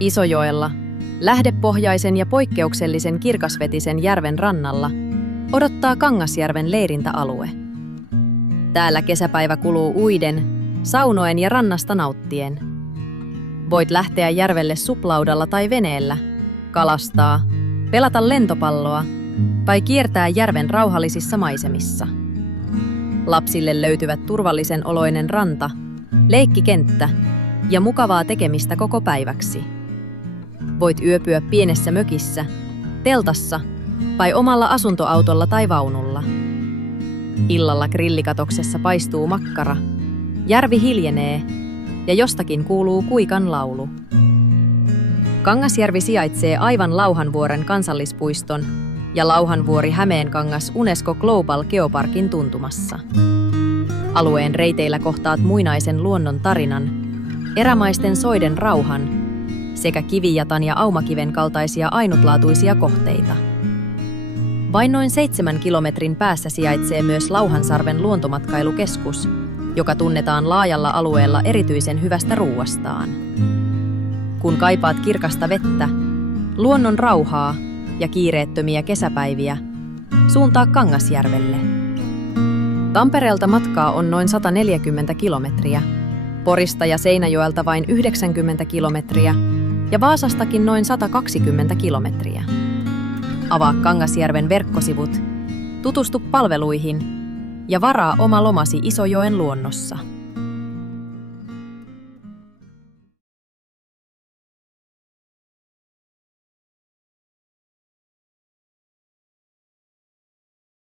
Isojoella, lähdepohjaisen ja poikkeuksellisen kirkasvetisen järven rannalla, odottaa Kangasjärven leirintäalue. Täällä kesäpäivä kuluu uiden, saunoen ja rannasta nauttien. Voit lähteä järvelle suplaudalla tai veneellä, kalastaa, pelata lentopalloa tai kiertää järven rauhallisissa maisemissa. Lapsille löytyvät turvallisen oloinen ranta, leikkikenttä ja mukavaa tekemistä koko päiväksi. Voit yöpyä pienessä mökissä, teltassa tai omalla asuntoautolla tai vaunulla. Illalla grillikatoksessa paistuu makkara, järvi hiljenee ja jostakin kuuluu kuikan laulu. Kangasjärvi sijaitsee aivan Lauhanvuoren kansallispuiston ja Lauhanvuori Hämeenkangas UNESCO Global Geoparkin tuntumassa. Alueen reiteillä kohtaat muinaisen luonnon tarinan, erämaisten soiden rauhan sekä Kivijatan ja Aumakiven kaltaisia ainutlaatuisia kohteita. Vain noin 7 kilometrin päässä sijaitsee myös Lauhansarven luontomatkailukeskus, joka tunnetaan laajalla alueella erityisen hyvästä ruuastaan. Kun kaipaat kirkasta vettä, luonnon rauhaa ja kiireettömiä kesäpäiviä, suuntaa Kangasjärvelle. Tampereelta matkaa on noin 140 kilometriä, Porista ja Seinäjoelta vain 90 kilometriä ja Vaasastakin noin 120 kilometriä. Avaa Kangasjärven verkkosivut, tutustu palveluihin ja varaa oma lomasi Isojoen luonnossa.